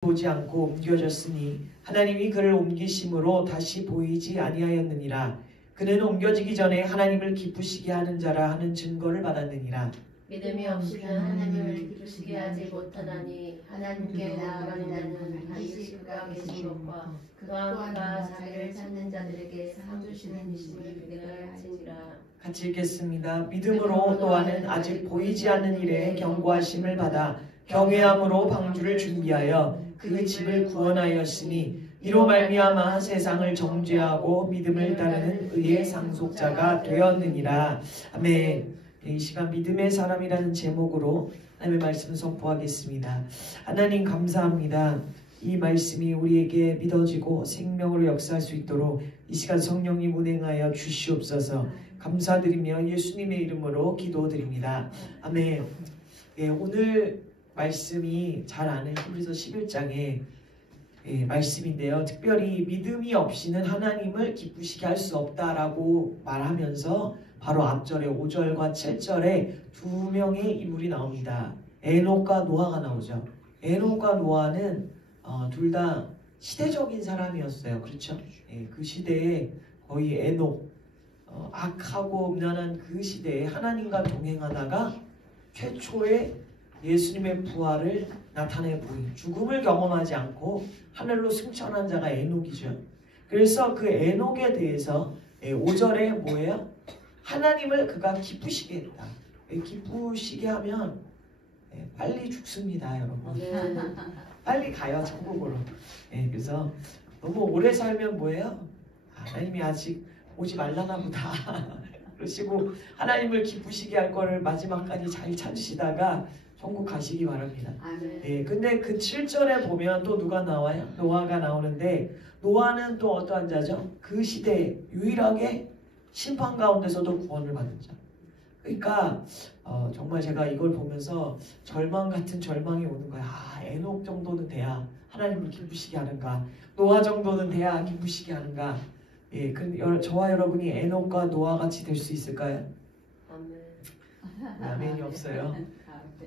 보지 않고 옮겨졌으니 하나님이 그를 옮기심으로 다시 보이지 아니하였느니라. 그는 옮겨지기 전에 하나님을 기쁘시게 하는 자라 하는 증거를 받았느니라. 믿음이 없이는 하나님을 기쁘시게 하지 못하나니 하나님께 나아가는 자는 반드시 그가 계신 것과 그가 자기를 찾는 자들에게 상 주시는 이심을 믿어야 할지니라. 같이 읽겠습니다. 믿음으로 노아는 아직 보이지 않는 일에 경고하심을 받아 경외함으로 방주를 준비하여 그 집을 구원하였으니 이로 말미암아 세상을 정죄하고 믿음을 따르는 의의 상속자가 되었느니라. 아멘. 이 시간 믿음의 사람이라는 제목으로 하나님의 말씀 선포하겠습니다. 하나님 감사합니다. 이 말씀이 우리에게 믿어지고 생명으로 역사할 수 있도록 이 시간 성령님 운행하여 주시옵소서. 감사드리며 예수님의 이름으로 기도드립니다. 아멘. 오늘 말씀이 잘 아는 히브리서 11장의 말씀인데요. 특별히 믿음이 없이는 하나님을 기쁘시게 할 수 없다라고 말하면서 바로 앞절에 5절과 7절에 두 명의 인물이 나옵니다. 에녹과 노아가 나오죠. 에녹과 노아는 둘 다 시대적인 사람이었어요. 그렇죠? 그 시대에 거의 에녹 악하고 음란한 그 시대에 하나님과 동행하다가 최초의 예수님의 부활을 나타내 보인 죽음을 경험하지 않고 하늘로 승천한 자가 에녹이죠. 그래서 그 에녹에 대해서 5절에 뭐예요? 하나님을 그가 기쁘시게 했다. 기쁘시게 하면 빨리 죽습니다, 여러분. 빨리 가요, 천국으로. 그래서 너무 오래 살면 뭐예요? 하나님이 아직 오지 말라나 보다. 그러시고 하나님을 기쁘시게 할 거를 마지막까지 잘 찾으시다가 천국 가시기 바랍니다. 근데 그 7절에 보면 또 누가 나와요? 노아가 나오는데 노아는 또 어떠한 자죠? 그 시대에 유일하게 심판 가운데서도 구원을 받은 자. 그러니까 정말 제가 이걸 보면서 절망 같은 절망이 오는 거야. 에녹 정도는 돼야 하나님을 기쁘시게 하는가? 노아 정도는 돼야 기쁘시게 하는가? 저와 여러분이 에녹과 노아 같이 될 수 있을까요? 아멘이 없어요.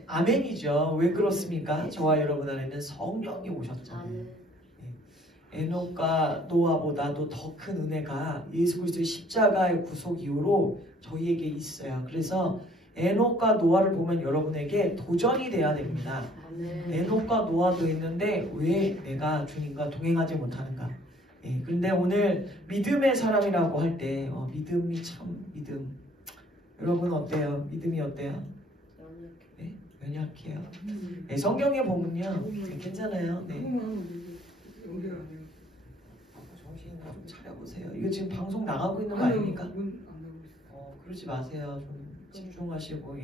아멘이죠. 왜 그렇습니까? 저와 여러분 안에는 성령이 오셨잖아요. 에녹과 노아보다도 더 큰 은혜가 예수 그리스도의 십자가의 구속 이후로 저희에게 있어요. 그래서 에녹과 노아를 보면 여러분에게 도전이 돼야 됩니다. 에녹과 노아도 있는데 왜 내가 주님과 동행하지 못하는가? 그런데 오늘 믿음의 사람이라고 할 때 믿음이 참 믿음. 여러분 어때요? 믿음이 어때요? 연약해요. 성경에 보면요, 괜찮아요. 정신 좀 차려보세요. 이거 지금 방송 나가고 있는 거 아닙니까? 그러지 마세요. 좀 집중하시고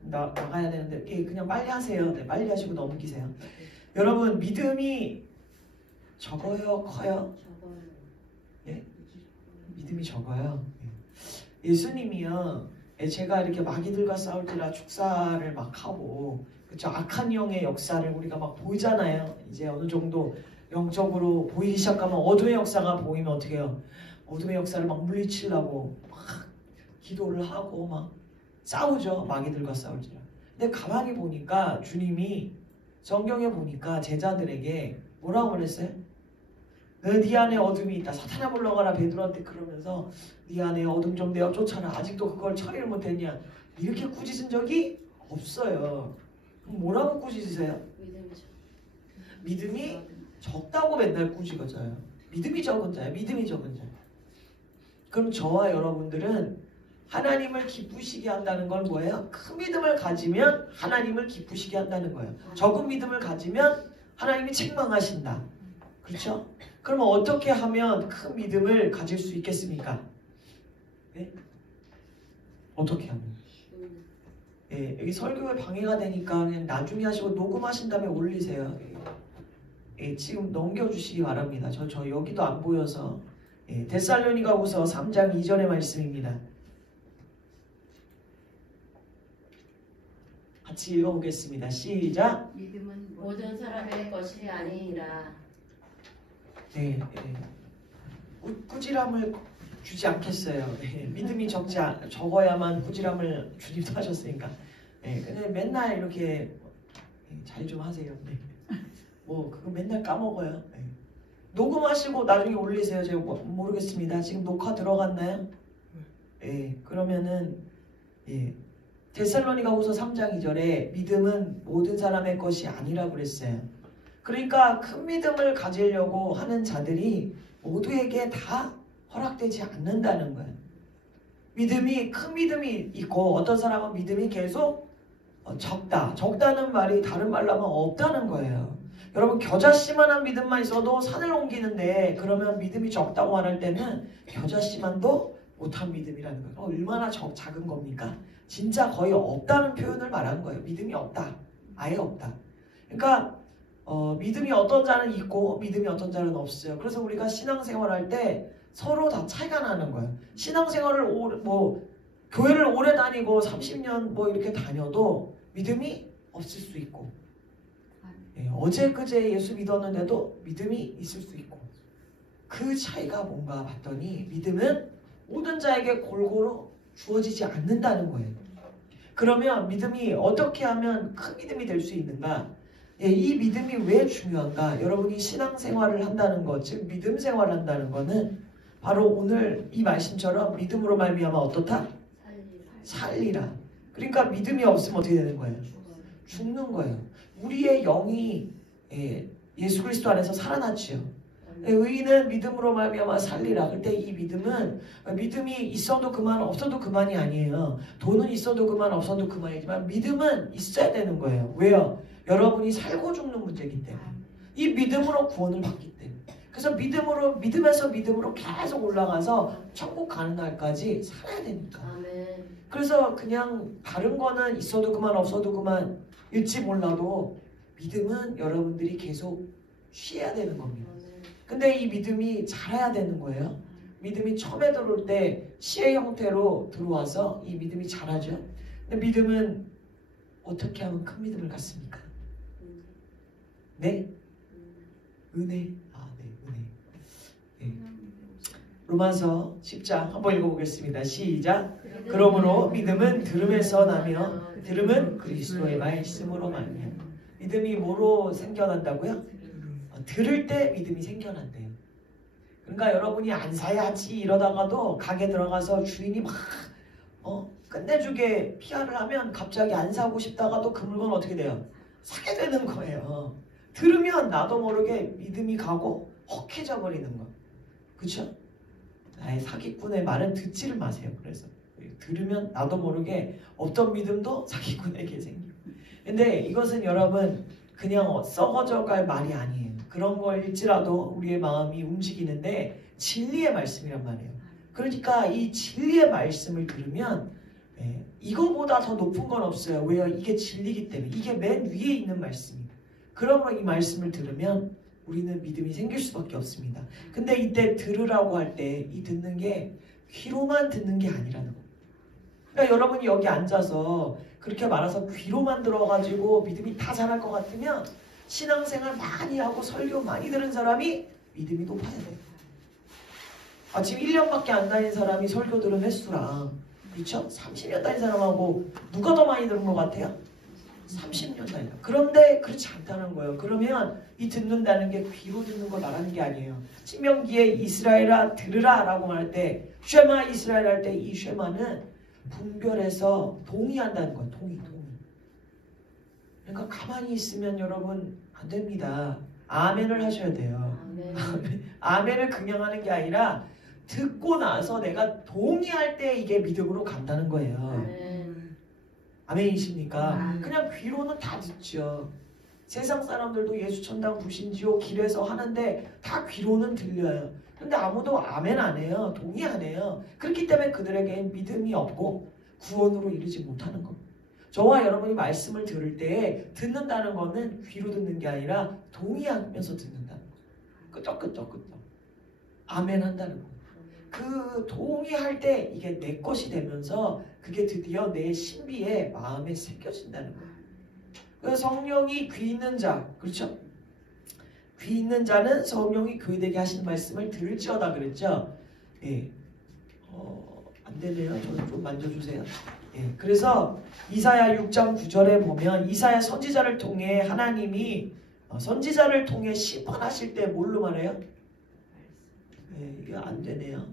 나가야 되는데 그냥 빨리 하세요. 빨리 하시고 넘기세요. 여러분 믿음이 적어요, 커요? 믿음이 적어요. 예수님이요. 제가 이렇게 마귀들과 싸울지라 축사를 막 하고 그쵸? 악한 영의 역사를 우리가 막 보이잖아요. 이제 어느 정도 영적으로 보이기 시작하면 어둠의 역사가 보이면 어떻게 해요? 어둠의 역사를 막 물리치려고 막 기도를 하고 막 싸우죠. 마귀들과 싸울지라. 근데 가만히 보니까 주님이 성경에 보니까 제자들에게 뭐라고 그랬어요? 네 안에 어둠이 있다. 사탄아 물러가라. 베드로한테 그러면서 네 안에 어둠 좀 내어 쫓아라. 아직도 그걸 처리를 못했냐. 이렇게 꾸짖은 적이 없어요. 그럼 뭐라고 꾸짖으세요? 믿음이 적다고 맨날 꾸짖어져요. 믿음이 적은 자예요. 믿음이 적은 자예요. 그럼 저와 여러분들은 하나님을 기쁘시게 한다는 건 뭐예요? 큰 믿음을 가지면 하나님을 기쁘시게 한다는 거예요. 적은 믿음을 가지면 하나님이 책망하신다. 그렇죠? 그러면 어떻게 하면 큰 믿음을 가질 수 있겠습니까? 어떻게 하면? 여기 설교에 방해가 되니까 그냥 나중에 하시고 녹음하신 다음에 올리세요. 지금 넘겨주시기 바랍니다. 저 여기도 안 보여서. 데살로니가후서 3장 2절의 말씀입니다. 같이 읽어보겠습니다. 시작. 믿음은 모든 사람의 것이 아니니라. 꾸지람을 주지 않겠어요. 믿음이 적어야만 꾸지람을 주님도 하셨으니까. 근데 맨날 이렇게 잘 좀 하세요. 뭐 그거 맨날 까먹어요. 예. 녹음하시고 나중에 올리세요. 제가 모르겠습니다. 지금 녹화 들어갔나요? 예. 그러면은 예. 데살로니가후서 3장 2절에 믿음은 모든 사람의 것이 아니라고 그랬어요. 그러니까 큰 믿음을 가지려고 하는 자들이 모두에게 다 허락되지 않는다는 거예요. 믿음이 큰 믿음이 있고 어떤 사람은 믿음이 계속 적다. 적다는 말이 다른 말로 하면 없다는 거예요. 여러분 겨자씨만한 믿음만 있어도 산을 옮기는데 그러면 믿음이 적다고 말할 때는 겨자씨만도 못한 믿음이라는 거예요. 얼마나 작은 겁니까? 진짜 거의 없다는 표현을 말한 거예요. 믿음이 없다. 아예 없다. 그러니까 믿음이 어떤 자는 있고 믿음이 어떤 자는 없어요. 그래서 우리가 신앙생활할 때 서로 다 차이가 나는 거예요. 신앙생활을 교회를 오래 다니고 30년 뭐 이렇게 다녀도 믿음이 없을 수 있고 예, 어제 그제 예수 믿었는데도 믿음이 있을 수 있고 그 차이가 뭔가 봤더니 믿음은 모든 자에게 골고루 주어지지 않는다는 거예요. 그러면 믿음이 어떻게 하면 큰 믿음이 될 수 있는가? 예, 이 믿음이 왜 중요한가? 여러분이 신앙생활을 한다는 것, 즉 믿음 생활을 한다는 것은 바로 오늘 이 말씀처럼 믿음으로 말미암아 어떻다? 살리라. 그러니까 믿음이 없으면 어떻게 되는 거예요? 죽는 거예요. 우리의 영이 예수 그리스도 안에서 살아났지요. 의인은 믿음으로 말미암아 살리라. 그때 이 믿음은 믿음이 있어도 그만 없어도 그만이 아니에요. 돈은 있어도 그만 없어도 그만이지만 믿음은 있어야 되는 거예요. 왜요? 여러분이 살고 죽는 문제이기 때문에 이 믿음으로 구원을 받기 때문에 그래서 믿음에서 믿음으로 계속 올라가서 천국 가는 날까지 살아야 되니까. 그래서 그냥 다른 거는 있어도 그만 없어도 그만 일지 몰라도 믿음은 여러분들이 계속 쉬어야 되는 겁니다. 근데 이 믿음이 자라야 되는 거예요. 믿음이 처음에 들어올 때 씨의 형태로 들어와서 이 믿음이 자라죠. 근데 믿음은 어떻게 하면 큰 믿음을 갖습니까? 네? 은혜. 네, 은혜. 네. 로마서 10장 한번 읽어보겠습니다. 시작. 그러므로 믿음은 들음에서 나며 들음은 그리스도의 말씀으로 말미암아. 믿음이 뭐로 생겨난다고요? 들을 때 믿음이 생겨난대요. 그러니까 여러분이 안 사야지 이러다가도 가게 들어가서 주인이 막 끝내주게 PR을 하면 갑자기 안 사고 싶다가도 그 물건 어떻게 돼요? 사게 되는 거예요. 들으면 나도 모르게 믿음이 가고 혹해져 버리는 거. 그렇죠? 나의 사기꾼의 말은 듣지를 마세요. 그래서 들으면 나도 모르게 어떤 믿음도 사기꾼에게 생기고. 근데 이것은 여러분 그냥 썩어져 갈 말이 아니에요. 그런 걸일지라도 우리의 마음이 움직이는데 진리의 말씀이란 말이에요. 그러니까 이 진리의 말씀을 들으면 이거보다 더 높은 건 없어요. 왜요? 이게 진리이기 때문에. 이게 맨 위에 있는 말씀이에요. 그러므로 이 말씀을 들으면 우리는 믿음이 생길 수밖에 없습니다. 근데 이때 들으라고 할 때 이 듣는 게 귀로만 듣는 게 아니라는 거예요. 그러니까 여러분이 여기 앉아서 그렇게 말아서 귀로만 들어가지고 믿음이 다 자랄 것 같으면 신앙생활 많이 하고 설교 많이 들은 사람이 믿음이 높아야 돼요. 지금 1년밖에 안 다닌 사람이 설교 들은 횟수랑 그렇죠? 30년 다닌 사람하고 누가 더 많이 들은 것 같아요? 30년 다니다. 그런데 그렇지 않다는 거예요. 그러면 이 듣는다는 게 귀로 듣는 걸 말하는 게 아니에요. 신명기에 이스라엘아 들으라 라고 말할 때 쉐마 이스라엘 할 때 이 쉐마는 분별해서 동의한다는 거예요. 동의. 그러니까 가만히 있으면 여러분 안 됩니다. 아멘을 하셔야 돼요. 아멘을 그냥 하는 게 아니라 듣고 나서 내가 동의할 때 이게 믿음으로 간다는 거예요. 아멘이십니까? 그냥 귀로는 다 듣죠. 세상 사람들도 예수 천당 부신지요 길에서 하는데 다 귀로는 들려요. 근데 아무도 아멘 안 해요. 동의 안 해요. 그렇기 때문에 그들에겐 믿음이 없고 구원으로 이르지 못하는 겁니다. 저와 여러분이 말씀을 들을 때 듣는다는 거는 귀로 듣는 게 아니라 동의하면서 듣는다는 거예요. 끄떡끄떡 아멘 한다는 거예요. 그 동의할 때 이게 내 것이 되면서 그게 드디어 내 신비에 마음에 새겨진다는 거예요. 그래서 성령이 귀 있는 자, 그렇죠? 귀 있는 자는 성령이 교회되게 하시는 말씀을 들을지어다 그랬죠? 예. 안 되네요. 저는 좀 만져주세요. 예. 그래서 이사야 6장 9절에 보면 이사야 선지자를 통해 하나님이 선지자를 통해 심판하실 때 뭘로 말해요? 네, 이게 안 되네요.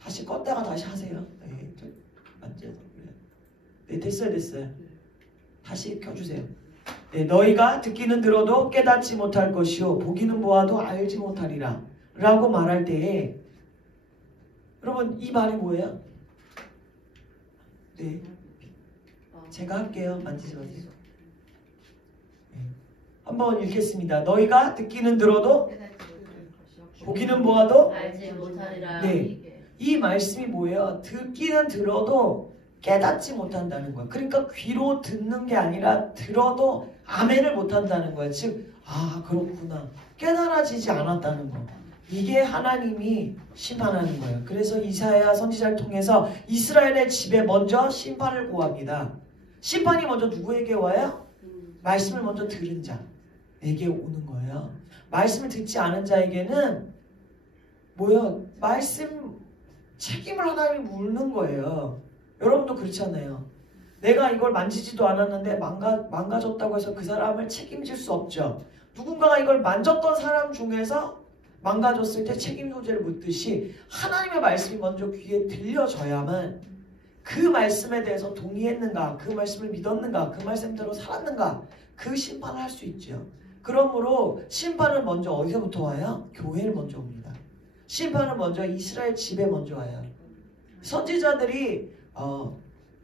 다시 껐다가 다시 하세요. 네, 네, 됐어요. 다시 켜주세요. 네, 너희가 듣기는 들어도 깨닫지 못할 것이요 보기는 보아도 알지 못하리라 라고 말할 때에 여러분 이 말이 뭐예요? 네, 제가 할게요. 만지지 마세요. 네. 한번 읽겠습니다. 너희가 듣기는 들어도 보기는 보아도 알지 못하리라. 네, 이 말씀이 뭐예요? 듣기는 들어도 깨닫지 못한다는 거예요. 그러니까 귀로 듣는 게 아니라 들어도 아멘을 못한다는 거예요. 즉, 아 그렇구나, 깨달아지지 않았다는 거. 이게 하나님이 심판하는 거예요. 그래서 이사야 선지자를 통해서 이스라엘의 집에 먼저 심판을 고합니다. 심판이 먼저 누구에게 와요? 말씀을 먼저 들은 자에게 오는 거예요. 말씀을 듣지 않은 자에게는 뭐예요? 말씀 책임을 하나님이 묻는 거예요. 여러분도 그렇잖아요. 내가 이걸 만지지도 않았는데 망가졌다고 해서 그 사람을 책임질 수 없죠. 누군가가 이걸 만졌던 사람 중에서 망가졌을 때 책임 소재를 묻듯이 하나님의 말씀이 먼저 귀에 들려져야만 그 말씀에 대해서 동의했는가, 그 말씀을 믿었는가, 그 말씀대로 살았는가, 그 심판을 할 수 있죠. 그러므로 심판은 먼저 어디서부터 와요? 교회를 먼저 옵니다. 심판은 먼저 이스라엘 집에 먼저 와요. 선지자들이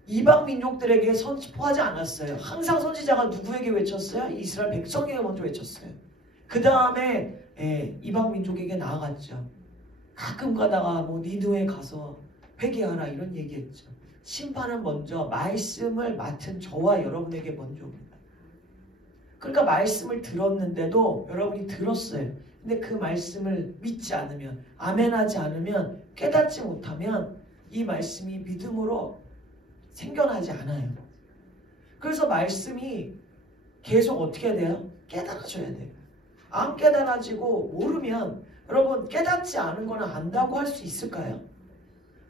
이방 민족들에게 선포하지 않았어요. 항상 선지자가 누구에게 외쳤어요? 이스라엘 백성에게 먼저 외쳤어요. 그 다음에 이방 민족에게 나아갔죠. 가끔 가다가 뭐 니느웨 가서 회개하라 이런 얘기했죠. 심판은 먼저 말씀을 맡은 저와 여러분에게 먼저 옵니다. 그러니까 말씀을 들었는데도 여러분이 들었어요. 근데 그 말씀을 믿지 않으면, 아멘하지 않으면, 깨닫지 못하면 이 말씀이 믿음으로 생겨나지 않아요. 그래서 말씀이 계속 어떻게 돼요? 깨달아져야 돼요. 안 깨달아지고 모르면 여러분 깨닫지 않은 거는 안다고 할 수 있을까요?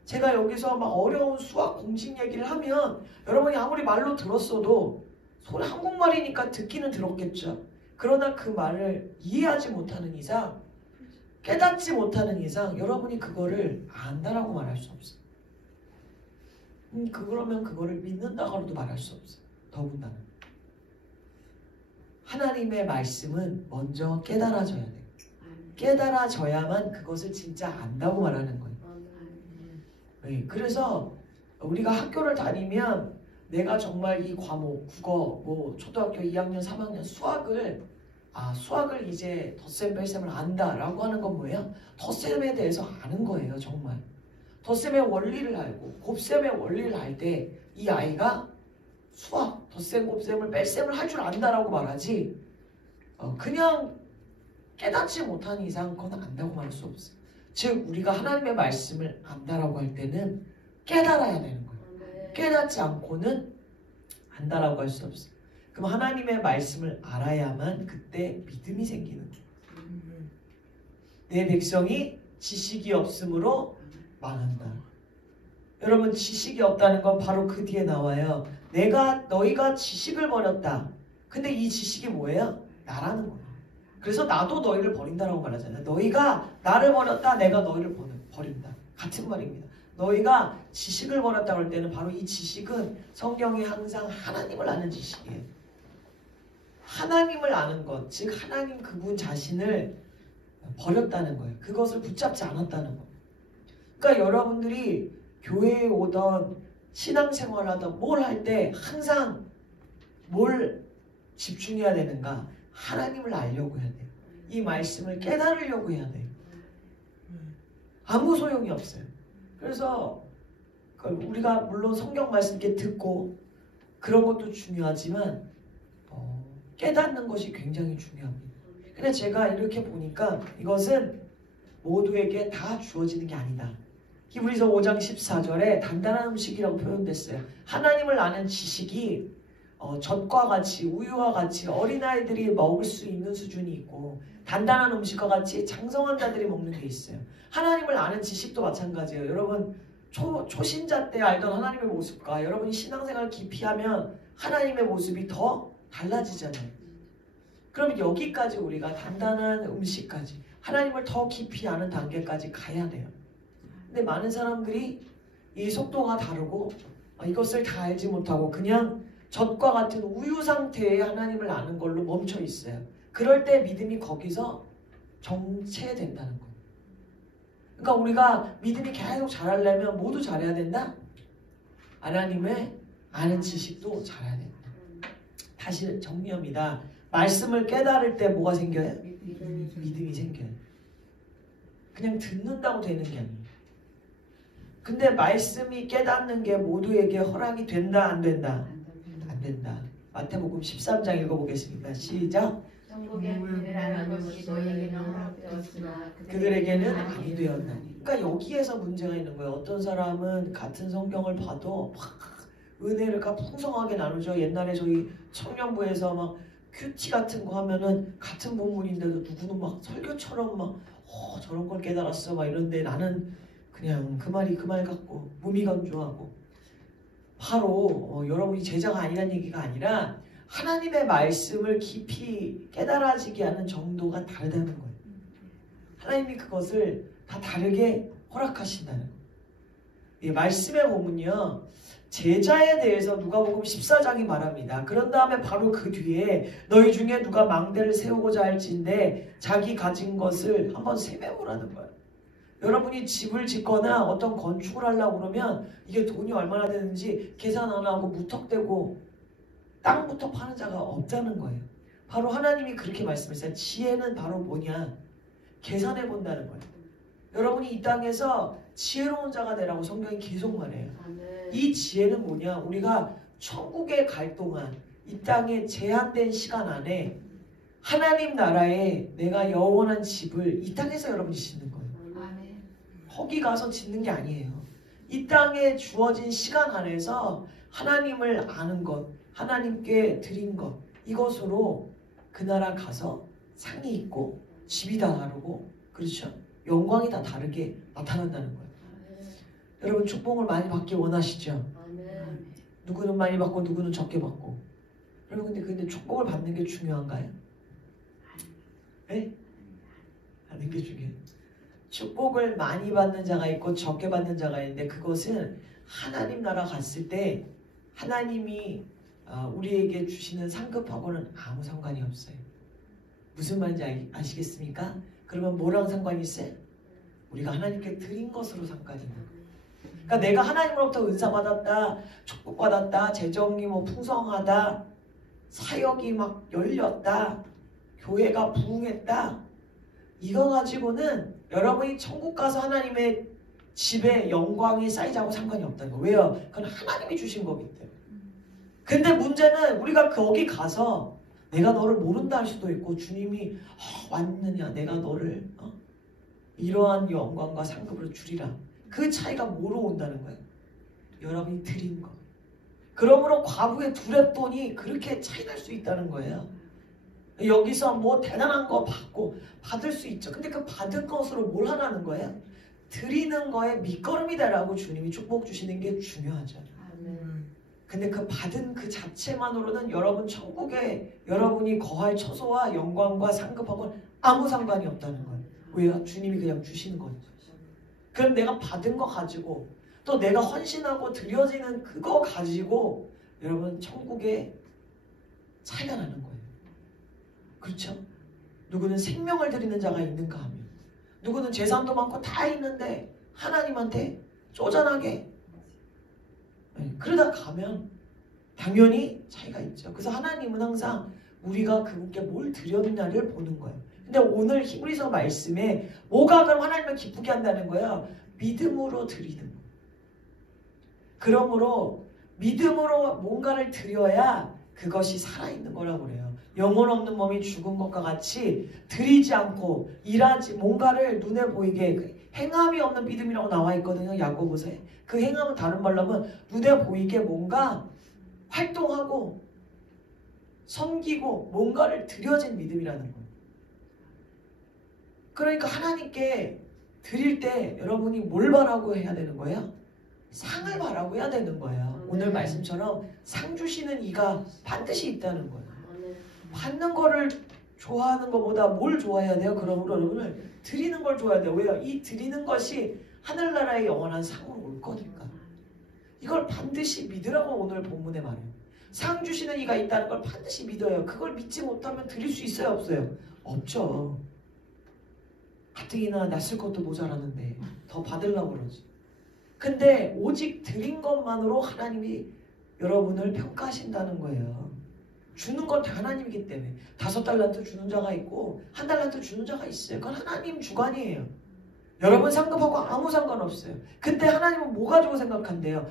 제가 여기서 막 어려운 수학 공식 얘기를 하면 여러분이 아무리 말로 들었어도 소리 한국말이니까 듣기는 들었겠죠. 그러나 그 말을 이해하지 못하는 이상, 깨닫지 못하는 이상 여러분이 그거를 안다라고 말할 수 없어요. 그러면 그거를 믿는다고도 말할 수 없어요. 더군다나 하나님의 말씀은 먼저 깨달아져야 돼요. 깨달아져야만 그것을 진짜 안다고 말하는 거예요. 네, 그래서 우리가 학교를 다니면 내가 정말 이 과목, 국어, 뭐 초등학교 2학년, 3학년 수학을 이제 덧셈, 뺄셈을 안다라고 하는 건 뭐예요? 덧셈에 대해서 아는 거예요, 정말. 덧셈의 원리를 알고 곱셈의 원리를 알 때 이 아이가 수학, 덧셈, 곱셈을 뺄셈을 할 줄 안다라고 말하지 그냥 깨닫지 못한 이상 그건 안다고 말할 수 없어요. 즉 우리가 하나님의 말씀을 안다라고 할 때는 깨달아야 되는 거예요. 깨닫지 않고는 안다라고 할 수 없어요. 그럼 하나님의 말씀을 알아야만 그때 믿음이 생기는 거예요. 내 백성이 지식이 없으므로 망한다. 여러분 지식이 없다는 건 바로 그 뒤에 나와요. 너희가 지식을 버렸다. 근데 이 지식이 뭐예요? 나라는 거예요. 그래서 나도 너희를 버린다라고 말하잖아요. 너희가 나를 버렸다. 내가 너희를 버린다. 같은 말입니다. 너희가 지식을 버렸다고 할 때는 바로 이 지식은 성경이 항상 하나님을 아는 지식이에요. 하나님을 아는 것, 즉 하나님 그분 자신을 버렸다는 거예요. 그것을 붙잡지 않았다는 거예요. 그러니까 여러분들이 교회에 오던 신앙생활을 하던 뭘 할 때 항상 뭘 집중해야 되는가? 하나님을 알려고 해야 돼요. 이 말씀을 깨달으려고 해야 돼요. 아무 소용이 없어요. 그래서 우리가 물론 성경 말씀 이렇게 듣고 그런 것도 중요하지만 깨닫는 것이 굉장히 중요합니다. 근데 제가 이렇게 보니까 이것은 모두에게 다 주어지는 게 아니다. 히브리서 5장 14절에 단단한 음식이라고 표현됐어요. 하나님을 아는 지식이 젖과 같이 우유와 같이 어린아이들이 먹을 수 있는 수준이 있고 단단한 음식과 같이 장성한 자들이 먹는 게 있어요. 하나님을 아는 지식도 마찬가지예요. 여러분 초신자 때 알던 하나님의 모습과 여러분이 신앙생활 깊이 하면 하나님의 모습이 더 달라지잖아요. 그럼 여기까지 우리가 단단한 음식까지 하나님을 더 깊이 아는 단계까지 가야 돼요. 근데 많은 사람들이 이 속도가 다르고 이것을 다 알지 못하고 그냥 젖과 같은 우유 상태의 하나님을 아는 걸로 멈춰 있어요. 그럴 때 믿음이 거기서 정체된다는 거예요. 그러니까 우리가 믿음이 계속 자라려면 모두 잘해야 된다? 하나님을 아는 지식도 잘해야 된다. 다시 정리합니다. 말씀을 깨달을 때 뭐가 생겨요? 믿음이 생겨요. 그냥 듣는다고 되는 게 아니에요. 근데 말씀이 깨닫는 게 모두에게 허락이 된다 안 된다? 안 된다. 마태복음 13장 읽어보겠습니다. 시작. 천국의 비밀을 아는 것이 너희에게는 허락되었으나 그들에게는 아니 되었나니. 그러니까 여기에서 문제가 있는 거예요. 어떤 사람은 같은 성경을 봐도 막 은혜를 풍성하게 나누죠. 옛날에 저희 청년부에서 막 큐티 같은 거 하면은 같은 본문인데도 누구는 막 설교처럼 막 저런 걸 깨달았어 막 이런데 나는 그냥 그 말 갖고 무미건조하고 바로 여러분이 제자가 아니란 얘기가 아니라 하나님의 말씀을 깊이 깨달아지게 하는 정도가 다르다는 거예요. 하나님이 그것을 다 다르게 허락하신다는 거예요. 이 말씀에 보면요. 제자에 대해서 누가복음 14장이 말합니다. 그런 다음에 바로 그 뒤에 너희 중에 누가 망대를 세우고자 할진대 자기 가진 것을 한번 세매보라는 거예요. 여러분이 집을 짓거나 어떤 건축을 하려고 그러면 이게 돈이 얼마나 되는지 계산 안 하고 무턱대고 땅부터 파는 자가 없다는 거예요. 바로 하나님이 그렇게 말씀했어요. 지혜는 바로 뭐냐? 계산해 본다는 거예요. 여러분이 이 땅에서 지혜로운 자가 되라고 성경이 계속 말해요. 이 지혜는 뭐냐? 우리가 천국에 갈 동안 이 땅의 제한된 시간 안에 하나님 나라에 내가 영원한 집을 이 땅에서 여러분이 짓는 거예요. 거기 가서 짓는 게 아니에요. 이 땅에 주어진 시간 안에서 하나님을 아는 것, 하나님께 드린 것, 이것으로 그 나라 가서 상이 있고 집이 다 다르고 그렇죠? 영광이 다 다르게 나타난다는 거예요. 여러분 축복을 많이 받기 원하시죠? 누구는 많이 받고 누구는 적게 받고. 여러분 근데 축복을 받는 게 중요한가요? 네? 받는 게 중요해요. 축복을 많이 받는 자가 있고 적게 받는 자가 있는데 그것은 하나님 나라 갔을 때 하나님이 우리에게 주시는 상급하고는 아무 상관이 없어요. 무슨 말인지 아시겠습니까? 그러면 뭐랑 상관이 있어요? 우리가 하나님께 드린 것으로 상관이 있는 거예요. 그러니까 내가 하나님으로부터 은사 받았다, 축복 받았다, 재정이 풍성하다, 사역이 막 열렸다, 교회가 부흥했다. 이거 가지고는 여러분이 천국 가서 하나님의 집에 영광이 쌓이자고 상관이 없다는 거예요. 왜요? 그건 하나님이 주신 거기 때문에. 근데 문제는 우리가 거기 가서 내가 너를 모른다 할 수도 있고 주님이 왔느냐 내가 너를 이러한 영광과 상급으로 주리라. 그 차이가 뭐로 온다는 거예요? 여러분이 드린 거. 그러므로 과부의 두렙돈이 그렇게 차이 날 수 있다는 거예요. 여기서 뭐 대단한 거 받을 수 있죠. 근데 그 받은 것으로 뭘 하라는 거예요? 드리는 거에 밑거름이 되라고 주님이 축복 주시는 게 중요하죠. 근데 그 받은 그 자체만으로는 여러분 천국에 여러분이 거할 처소와 영광과 상급하고는 아무 상관이 없다는 거예요. 왜요? 주님이 그냥 주시는 거죠. 그럼 내가 받은 거 가지고 또 내가 헌신하고 드려지는 그거 가지고 여러분 천국에 차이가 나는 거예요. 그렇죠? 누구는 생명을 드리는 자가 있는가 하면 누구는 재산도 많고 다 있는데 하나님한테 쪼잔하게 그러다 가면 당연히 차이가 있죠. 그래서 하나님은 항상 우리가 그분께 뭘 드렸냐를 보는 거예요. 근데 오늘 히브리서 말씀에 뭐가 그럼 하나님을 기쁘게 한다는 거예요? 믿음으로 드리는 거예요. 그러므로 믿음으로 뭔가를 드려야 그것이 살아있는 거라고 그래요. 영혼 없는 몸이 죽은 것과 같이 드리지 않고 일하지 뭔가를 눈에 보이게 행함이 없는 믿음이라고 나와 있거든요. 야고보서에. 그 행함은 다른 말로 하면 눈에 보이게 뭔가 활동하고 섬기고 뭔가를 드려진 믿음이라는 거예요. 그러니까 하나님께 드릴 때 여러분이 뭘 바라고 해야 되는 거예요? 상을 바라고 해야 되는 거예요. 오늘 말씀처럼 상 주시는 이가 반드시 있다는 거예요. 받는 거를 좋아하는 것보다 뭘 좋아해야 돼요? 그럼 여러분을 드리는 걸 좋아해야 돼요. 왜요? 이 드리는 것이 하늘나라의 영원한 상으로 올 거니까. 이걸 반드시 믿으라고 오늘 본문에 말해요. 상 주시는 이가 있다는 걸 반드시 믿어요. 그걸 믿지 못하면 드릴 수 있어요? 없어요? 없죠. 가뜩이나 낯설 것도 모자라는데 더 받으려고 그러지. 근데 오직 드린 것만으로 하나님이 여러분을 평가하신다는 거예요. 주는 건 다 하나님이기 때문에 5달란트 주는 자가 있고 1달란트 주는 자가 있어요. 그건 하나님 주관이에요. 여러분 상급하고 아무 상관없어요. 근데 하나님은 뭐 가지고 생각한대요?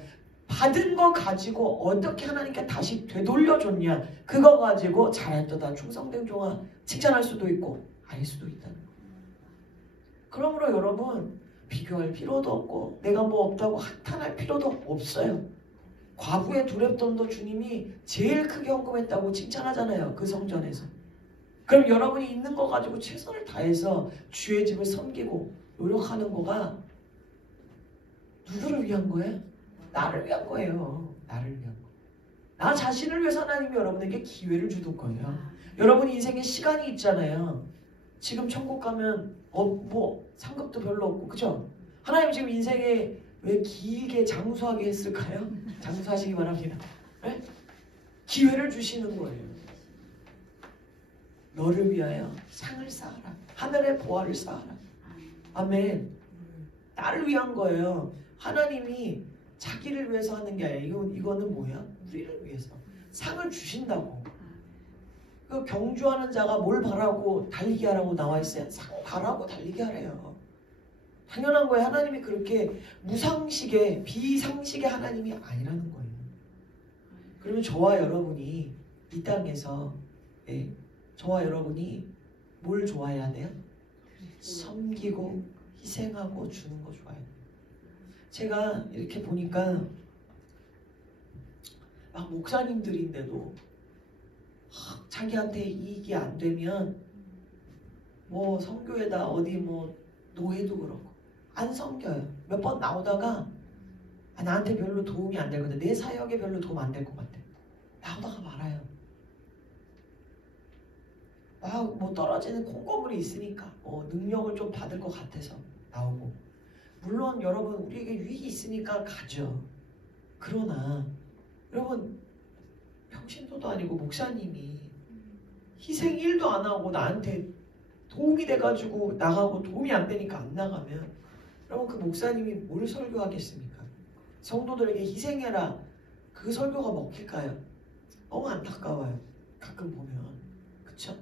받은 거 가지고 어떻게 하나님께 다시 되돌려줬냐, 그거 가지고 잘했다, 충성된 종아 칭찬할 수도 있고 아닐 수도 있다는 거예요. 그러므로 여러분 비교할 필요도 없고 내가 뭐 없다고 한탄할 필요도 없어요. 과부의 두렵돈도 주님이 제일 크게 헌금했다고 칭찬하잖아요. 그 성전에서. 그럼 여러분이 있는 거 가지고 최선을 다해서 주의 집을 섬기고 노력하는 거가 누구를 위한 거예요? 나를 위한 거예요. 나를 위한 거. 나 자신을 위해서 하나님이 여러분에게 기회를 주는 거예요. 여러분 인생에 시간이 있잖아요. 지금 천국 가면 뭐 상급도 별로 없고, 그죠? 하나님 지금 인생에 왜 길게 장수하게 했을까요? 장수하시기 바랍니다. 네? 기회를 주시는 거예요. 너를 위하여 상을 쌓아라. 하늘의 보화를 쌓아라. 아멘. 나를 위한 거예요. 하나님이 자기를 위해서 하는 게 아니라 이거는 뭐야? 우리를 위해서. 상을 주신다고. 그 경주하는 자가 뭘 바라고 달리기 하라고 나와 있어요? 상 바라고 달리기 하래요. 당연한 거예요. 하나님이 그렇게 무상식의 비상식의 하나님이 아니라는 거예요. 그러면 저와 여러분이 이 땅에서 저와 여러분이 뭘 좋아해야 돼요? 섬기고 희생하고 주는 거 좋아해요. 제가 이렇게 보니까 막 목사님들인데도 자기한테 이익이 안 되면 뭐 선교회다 어디 뭐 노예도 그렇고 안 섬겨요. 몇 번 나오다가 나한테 별로 도움이 안 되거든. 내 사역에 별로 도움 안 될 것 같아. 나오다가 말아요. 뭐 떨어지는 콩고물이 있으니까 능력을 좀 받을 것 같아서 나오고, 물론 여러분 우리에게 유익이 있으니까 가죠. 그러나 여러분 평신도도 아니고 목사님이 희생 1도 안 하고 나한테 도움이 돼가지고 나가고 도움이 안 되니까 안 나가면 여러분 그 목사님이 뭘 설교하겠습니까? 성도들에게 희생해라, 그 설교가 먹힐까요? 너무 안타까워요. 가끔 보면. 그쵸?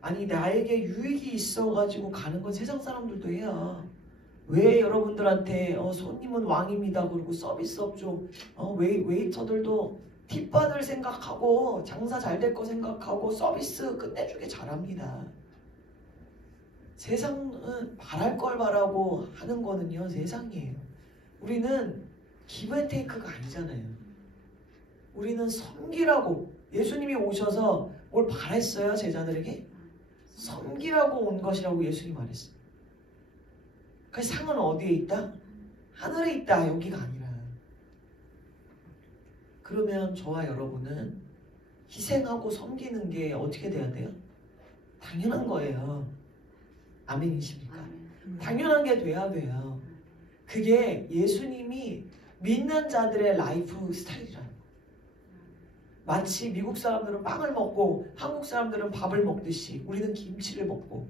아니 나에게 유익이 있어가지고 가는 건 세상 사람들도 해요. 왜 여러분들한테 손님은 왕입니다 그러고 서비스업종 웨이터들도 팁 받을 생각하고 장사 잘 될 거 생각하고 서비스 끝내주게 잘합니다. 세상은 바랄 걸 바라고 하는 거는요 세상이에요. 우리는 기브앤테이크가 아니잖아요. 우리는 섬기라고. 예수님이 오셔서 뭘 바랬어요 제자들에게? 섬기라고 온 것이라고 예수님이 말했어요. 그 상은 어디에 있다? 하늘에 있다. 여기가 아니라. 그러면 저와 여러분은 희생하고 섬기는 게 어떻게 돼야 돼요? 당연한 거예요. 아멘이십니까? 당연한 게 돼야 돼요. 그게 예수님이 믿는 자들의 라이프 스타일이라는 거예요. 마치 미국 사람들은 빵을 먹고 한국 사람들은 밥을 먹듯이 우리는 김치를 먹고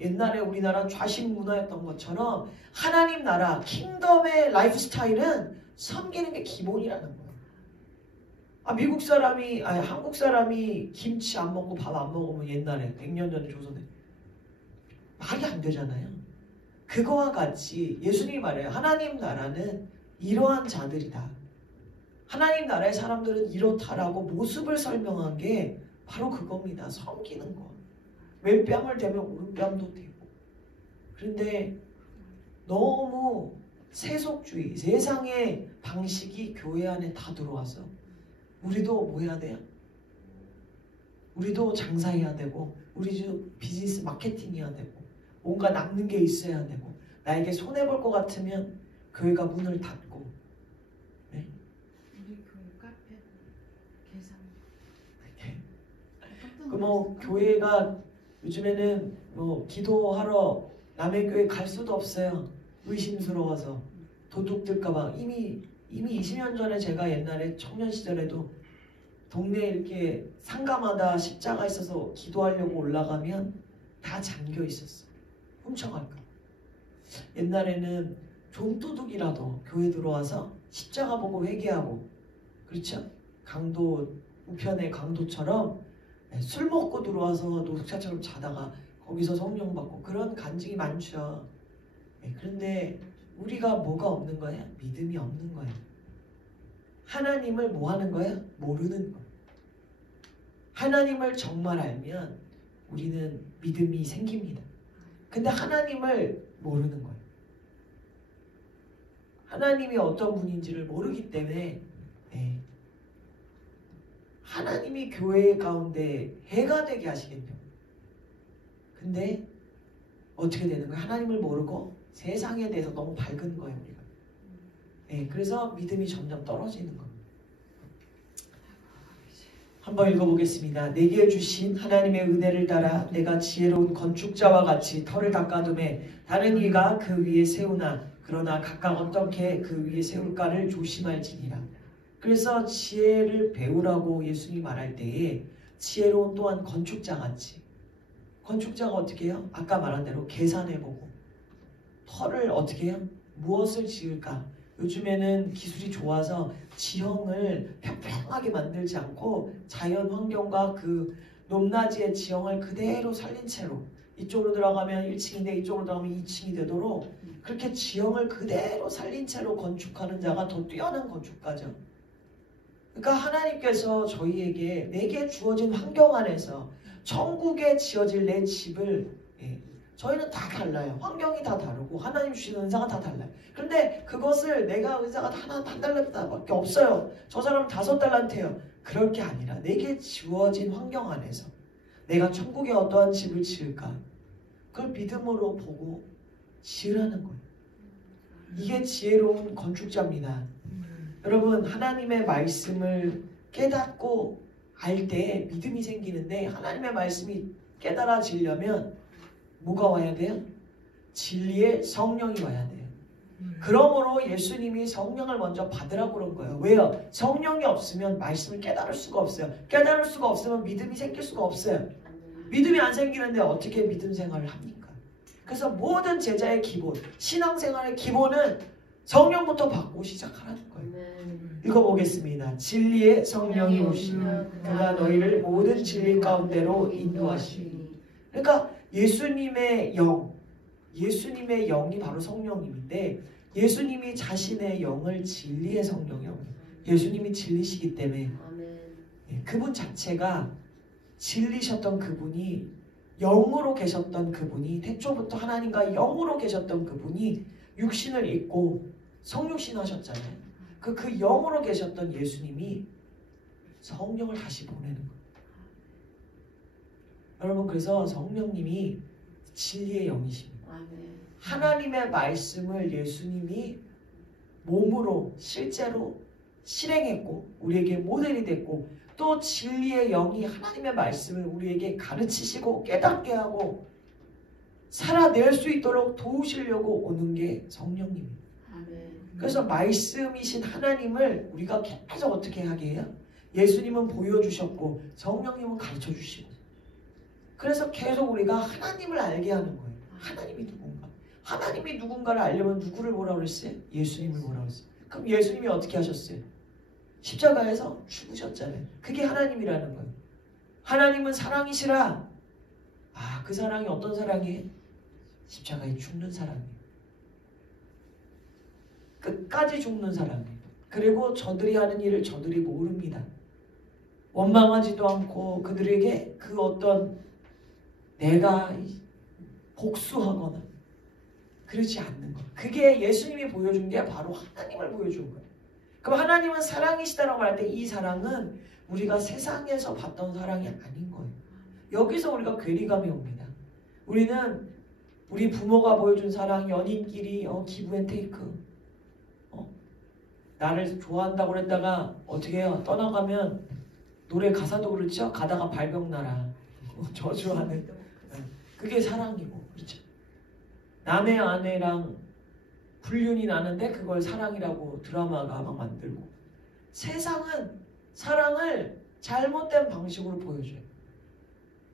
옛날에 우리나라 좌식 문화였던 것처럼 하나님 나라 킹덤의 라이프 스타일은 섬기는 게 기본이라는 거예요. 미국 사람이 한국 사람이 김치 안 먹고 밥 안 먹으면 옛날에 100년 전에 조선에 말이 안 되잖아요. 그거와 같이 예수님이 말해요. 하나님 나라는 이러한 자들이다. 하나님 나라의 사람들은 이렇다라고 모습을 설명한 게 바로 그겁니다. 섬기는 거. 왼뺨을 대면 오른뺨도 대고. 그런데 너무 세속주의, 세상의 방식이 교회 안에 다 들어와서 우리도 뭐 해야 돼요? 우리도 장사해야 되고 우리도 비즈니스 마케팅 해야 되고 뭔가 남는 게 있어야 되고 나에게 손해볼 것 같으면 교회가 문을 닫고. 네? 우리 교회 카페 계산 뭐 교회가 요즘에는 뭐 기도하러 남의 교회 갈 수도 없어요. 의심스러워서 도둑들까봐. 이미 20년 전에 제가 옛날에 청년 시절에도 동네에 이렇게 상가마다 십자가 있어서 기도하려고 올라가면 다 잠겨 있었어. 훔쳐갈까. 옛날에는 좀도둑이라도 교회 들어와서 십자가 보고 회개하고, 그렇죠? 강도 우편의 강도처럼 술 먹고 들어와서 노숙자처럼 자다가 거기서 성령 받고 그런 간증이 많죠. 그런데 우리가 뭐가 없는 거예요? 믿음이 없는 거예요. 하나님을 뭐 하는 거예요? 모르는 거예요. 하나님을 정말 알면 우리는 믿음이 생깁니다. 근데 하나님을 모르는 거예요. 하나님이 어떤 분인지를 모르기 때문에 하나님이 교회 가운데 해가 되게 하시겠죠. 근데 어떻게 되는 거예요? 하나님을 모르고 세상에 대해서 너무 밝은 거예요, 우리가. 그래서 믿음이 점점 떨어지는 겁니다. 한번 읽어보겠습니다. 내게 주신 하나님의 은혜를 따라 내가 지혜로운 건축자와 같이 터를 닦아둠에 다른 이가 그 위에 세우나 그러나 각각 어떻게 그 위에 세울까를 조심할지니라. 그래서 지혜를 배우라고 예수님이 말할 때에 지혜로운 또한 건축자같이, 건축자가 어떻게 해요? 아까 말한 대로 계산해보고 터를 어떻게 해요? 무엇을 지을까? 요즘에는 기술이 좋아서 지형을 평평하게 만들지 않고 자연 환경과 그 높낮이의 지형을 그대로 살린 채로 이쪽으로 들어가면 1층인데 이쪽으로 들어가면 2층이 되도록 그렇게 지형을 그대로 살린 채로 건축하는 자가 더 뛰어난 건축가죠. 그러니까 하나님께서 저희에게 내게 주어진 환경 안에서 천국에 지어질 내 집을 저희는 다 달라요. 환경이 다 다르고 하나님 주시는 은사가 다 달라요. 그런데 그것을 내가 은사가 하나 한 달란트밖에 없어요. 저 사람은 5달란트예요. 그럴 게 아니라 내게 주어진 환경 안에서 내가 천국에 어떠한 집을 지을까? 그걸 믿음으로 보고 지으라는 거예요. 이게 지혜로운 건축자입니다. 여러분, 하나님의 말씀을 깨닫고 알 때 믿음이 생기는데 하나님의 말씀이 깨달아지려면 뭐가 와야 돼요? 진리의 성령이 와야 돼요. 그러므로 예수님이 성령을 먼저 받으라고 그런 거예요. 왜요? 성령이 없으면 말씀을 깨달을 수가 없어요. 깨달을 수가 없으면 믿음이 생길 수가 없어요. 믿음이 안 생기는데 어떻게 믿음 생활을 합니까? 그래서 모든 제자의 기본, 신앙생활의 기본은 성령부터 받고 시작하라는 거예요. 읽어보겠습니다. 진리의 성령이 오시며 그가 너희를 모든 진리 가운데로 인도하시니. 그러니까 예수님의 영이 바로 성령님인데 예수님이 자신의 영을 진리의 성령이라고 해요. 예수님이 진리시기 때문에 그분 자체가 진리셨던 그분이, 영으로 계셨던 그분이, 태초부터 하나님과 영으로 계셨던 그분이 육신을 입고 성육신 하셨잖아요. 그 영으로 계셨던 예수님이 성령을 다시 보내는 거예요. 여러분, 그래서 성령님이 진리의 영이십니다. 하나님의 말씀을 예수님이 몸으로 실제로 실행했고 우리에게 모델이 됐고 또 진리의 영이 하나님의 말씀을 우리에게 가르치시고 깨닫게 하고 살아낼 수 있도록 도우시려고 오는 게 성령님입니다. 그래서 말씀이신 하나님을 우리가 계속 어떻게 하게 해요? 예수님은 보여주셨고 성령님은 가르쳐주시고, 그래서 계속 우리가 하나님을 알게 하는 거예요. 하나님이 누군가. 하나님이 누군가를 알려면 누구를 뭐라고 그랬어요? 예수님을 뭐라고 그랬어요? 그럼 예수님이 어떻게 하셨어요? 십자가에서 죽으셨잖아요. 그게 하나님이라는 거예요. 하나님은 사랑이시라. 그 사랑이 어떤 사랑이에요? 십자가에 죽는 사랑이에요. 끝까지 죽는 사랑이에요. 그리고 저들이 하는 일을 저들이 모릅니다. 원망하지도 않고 그들에게 그 어떤 내가 복수하거나 그러지 않는 것. 그게 예수님이 보여준 게 바로 하나님을 보여준 거예요. 그럼 하나님은 사랑이시다라고 할 때 이 사랑은 우리가 세상에서 봤던 사랑이 아닌 거예요. 여기서 우리가 괴리감이 옵니다. 우리는 우리 부모가 보여준 사랑, 연인끼리 기브 앤 테이크, 나를 좋아한다고 그랬다가 어떻게 해요? 떠나가면 노래 가사도 그렇죠? 가다가 발병 나라. 저주하는 그게 사랑이고, 그렇죠? 남의 아내랑 불륜이 나는데 그걸 사랑이라고 드라마가 막 만들고, 세상은 사랑을 잘못된 방식으로 보여줘요.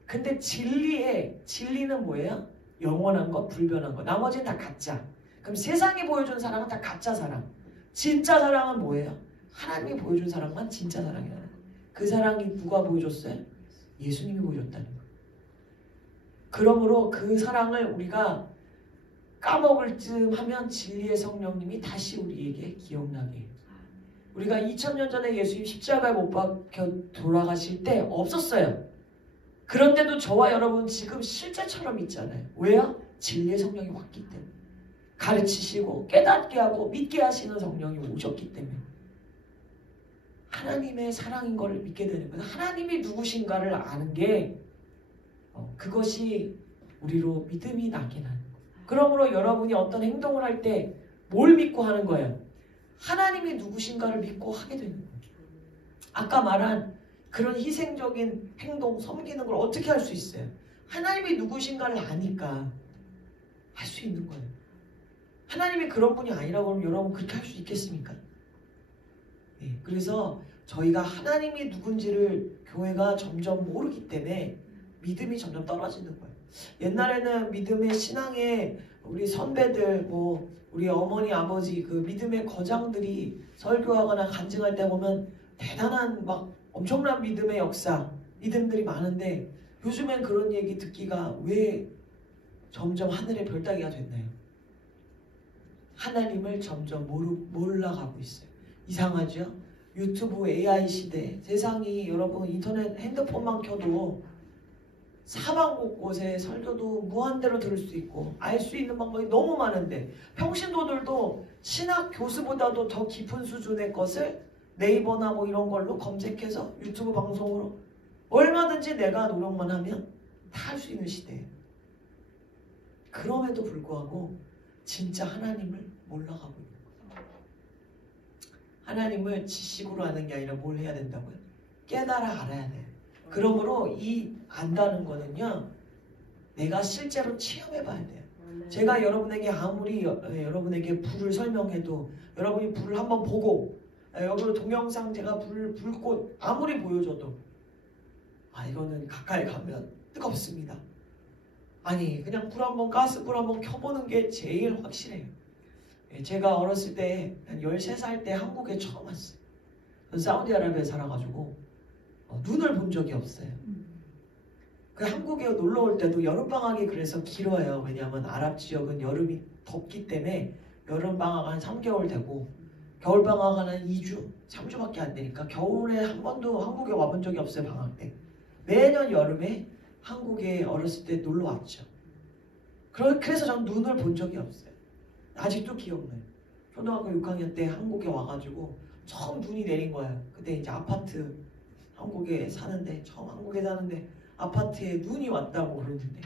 근데 진리는 뭐예요? 영원한 거, 불변한 거. 나머지는 다 가짜. 그럼 세상이 보여준 사랑은 다 가짜 사랑. 진짜 사랑은 뭐예요? 하나님이 보여준 사랑만 진짜 사랑이라는 거. 그 사랑이 누가 보여줬어요? 예수님이 보여줬다는 거. 그러므로 그 사랑을 우리가 까먹을 쯤 하면 진리의 성령님이 다시 우리에게 기억나게 해요. 우리가 2000년 전에 예수님 십자가에 못 박혀 돌아가실 때 없었어요. 그런데도 저와 여러분 지금 실제처럼 있잖아요. 왜요? 진리의 성령이 왔기 때문에. 가르치시고 깨닫게 하고 믿게 하시는 성령이 오셨기 때문에. 하나님의 사랑인 걸 믿게 되는 거예요. 하나님이 누구신가를 아는 게 그것이 우리로 믿음이 나게 하는 거예요. 그러므로 여러분이 어떤 행동을 할 때 뭘 믿고 하는 거예요? 하나님이 누구신가를 믿고 하게 되는 거예요. 아까 말한 그런 희생적인 행동, 섬기는 걸 어떻게 할 수 있어요? 하나님이 누구신가를 아니까 할 수 있는 거예요. 하나님이 그런 분이 아니라고 하면 여러분 그렇게 할 수 있겠습니까? 네, 그래서 저희가 하나님이 누군지를 교회가 점점 모르기 때문에 믿음이 점점 떨어지는 거예요. 옛날에는 믿음의 신앙에 우리 선배들, 우리 어머니, 아버지 그 믿음의 거장들이 설교하거나 간증할 때 보면 대단한 막 엄청난 믿음의 역사, 믿음들이 많은데 요즘엔 그런 얘기 듣기가 왜 점점 하늘의 별따기가 됐나요? 하나님을 점점 몰라가고 있어요. 이상하죠? 유튜브 AI 시대, 세상이 여러분 인터넷 핸드폰만 켜도 사방 곳곳에 설교도 무한대로 들을 수 있고 알 수 있는 방법이 너무 많은데 평신도들도 신학 교수보다도 더 깊은 수준의 것을 네이버나 이런 걸로 검색해서 유튜브 방송으로 얼마든지 내가 노력만 하면 다 할 수 있는 시대예요. 그럼에도 불구하고 진짜 하나님을 몰라가고 있는 거예요. 하나님을 지식으로 아는 게 아니라 뭘 해야 된다고요? 깨달아 알아야 돼요. 그러므로 이 안다는 거는요, 내가 실제로 체험해 봐야 돼요. 제가 여러분에게 아무리 여러분에게 불을 설명해도 여러분이 불을 한번 보고 여러분 동영상 제가 불꽃 아무리 보여줘도 이거는 가까이 가면 뜨겁습니다. 아니 그냥 가스불 한번 켜보는 게 제일 확실해요. 제가 어렸을 때 한 13살 때 한국에 처음 왔어요. 사우디아라비아에 살아가지고 눈을 본 적이 없어요. 그 한국에 놀러 올 때도 여름방학이 그래서 길어요. 왜냐하면 아랍 지역은 여름이 덥기 때문에 여름방학 한 3개월 되고 겨울방학 한 2주, 3주밖에 안 되니까 겨울에 한 번도 한국에 와본 적이 없어요. 방학 때. 매년 여름에 한국에 어렸을 때 놀러 왔죠. 그래서 전 눈을 본 적이 없어요. 아직도 기억나요. 초등학교 6학년 때 한국에 와가지고 처음 눈이 내린 거예요. 그때 이제 아파트 한국에 사는데 처음 한국에 사는데 아파트에 눈이 왔다고 그러는데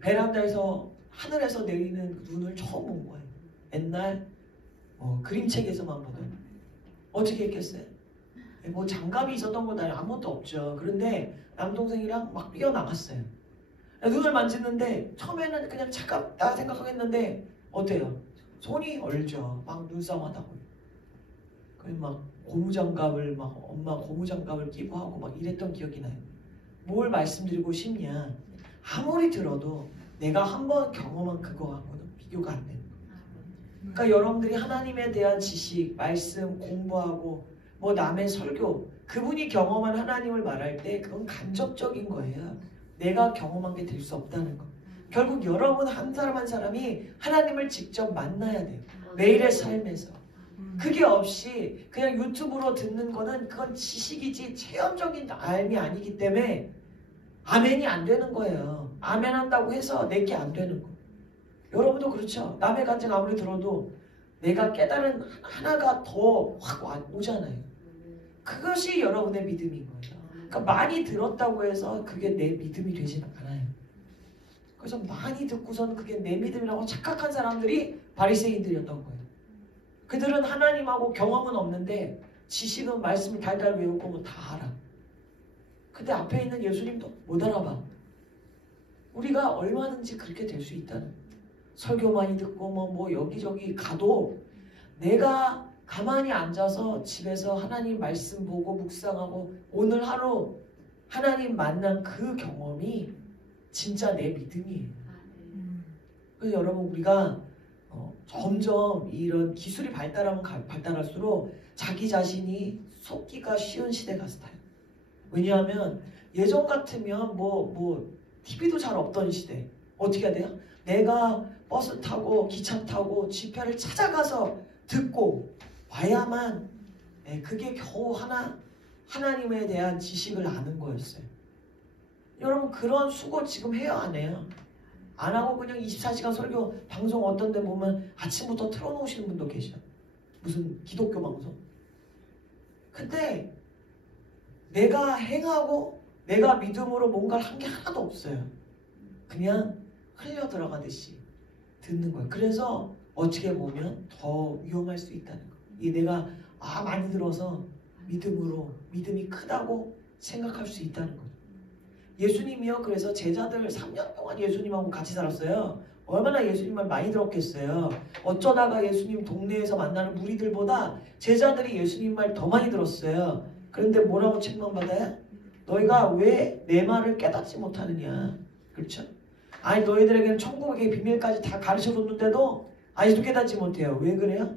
베란다에서 하늘에서 내리는 눈을 처음 본 거예요. 옛날 그림책에서만 보던. 어떻게 했겠어요? 장갑이 있었던 것도 아니고 아무것도 없죠. 그런데 남동생이랑 막 뛰어나갔어요. 눈을 만지는데 처음에는 그냥 차갑다 생각하겠는데 어때요? 손이 얼죠. 막 눈싸움하다고. 그래서 막 고무장갑을 엄마 고무장갑을 끼고 하고 막 이랬던 기억이 나요. 뭘 말씀드리고 싶냐? 아무리 들어도 내가 한번 경험한 그거하고는 비교가 안 되는 거예요. 그러니까 여러분들이 하나님에 대한 지식, 말씀 공부하고 남의 설교, 그분이 경험한 하나님을 말할 때 그건 간접적인 거예요. 내가 경험한 게 될 수 없다는 거. 결국 여러분 한 사람 한 사람이 하나님을 직접 만나야 돼요. 매일의 삶에서. 그게 없이 그냥 유튜브로 듣는 거는 그건 지식이지 체험적인 삶이 아니기 때문에 아멘이 안 되는 거예요. 아멘 한다고 해서 내게 안 되는 거. 여러분도 그렇죠. 남의 간증 아무리 들어도 내가 깨달은 하나가 더 확 오잖아요. 그것이 여러분의 믿음인 거예요. 그러니까 많이 들었다고 해서 그게 내 믿음이 되지는 않아요. 그래서 많이 듣고선 그게 내 믿음이라고 착각한 사람들이 바리새인들이었던 거예요. 그들은 하나님하고 경험은 없는데 지식은 말씀을 달달 외우고 다 알아. 근데 앞에 있는 예수님도 못 알아봐. 우리가 얼마든지 그렇게 될 수 있다는 거예요. 설교 많이 듣고 뭐 여기저기 가도 내가 가만히 앉아서 집에서 하나님 말씀 보고 묵상하고 오늘 하루 하나님 만난 그 경험이 진짜 내 믿음이에요. 그래서 여러분 우리가 점점 이런 기술이 발달하면 발달할수록 자기 자신이 속기가 쉬운 시대가 스타요. 왜냐하면 예전 같으면 TV도 잘 없던 시대 어떻게 해야 돼요? 내가 버스 타고 기차 타고 집회를 찾아가서 듣고 와야만 그게 겨우 하나님에 대한 지식을 아는 거였어요. 여러분 그런 수고 지금 해요 안 해요? 안 하고 그냥 24시간 설교 방송 어떤 데 보면 아침부터 틀어놓으시는 분도 계셔. 무슨 기독교 방송. 근데 내가 행하고 내가 믿음으로 뭔가를 한 게 하나도 없어요. 그냥 흘려 들어가듯이 듣는 거예요. 그래서 어떻게 보면 더 위험할 수 있다는 거예요. 이 내가 많이 들어서 믿음이 크다고 생각할 수 있다는 거예요. 예수님이요. 그래서 제자들 3년 동안 예수님하고 같이 살았어요. 얼마나 예수님을 많이 들었겠어요. 어쩌다가 예수님 동네에서 만나는 무리들보다 제자들이 예수님 말 더 많이 들었어요. 그런데 뭐라고 책망받아요? 너희가 왜 내 말을 깨닫지 못하느냐. 그렇죠? 아니 너희들에게는 천국의 비밀까지 다 가르쳐줬는데도 아직도 깨닫지 못해요. 왜 그래요?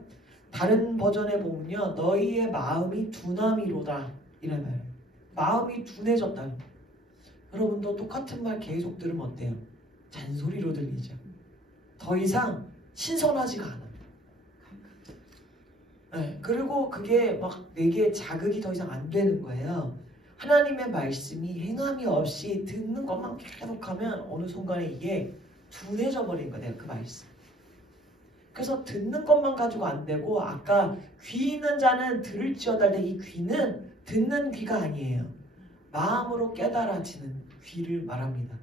다른 버전에 보면요. 너희의 마음이 둔함이로다. 이런 말이에요. 마음이 둔해졌다는 거예요. 여러분도 똑같은 말 계속 들으면 어때요? 잔소리로 들리죠. 더 이상 신선하지가 않아요. 네, 그리고 그게 막 내게 자극이 더 이상 안 되는 거예요. 하나님의 말씀이 행함이 없이 듣는 것만 계속하면 어느 순간에 이게 둔해져 버린 거예요. 그 말씀. 그래서 듣는 것만 가지고 안 되고 아까 귀 있는 자는 들을지어다 할 때 이 귀는 듣는 귀가 아니에요. 마음으로 깨달아지는 귀를 말합니다.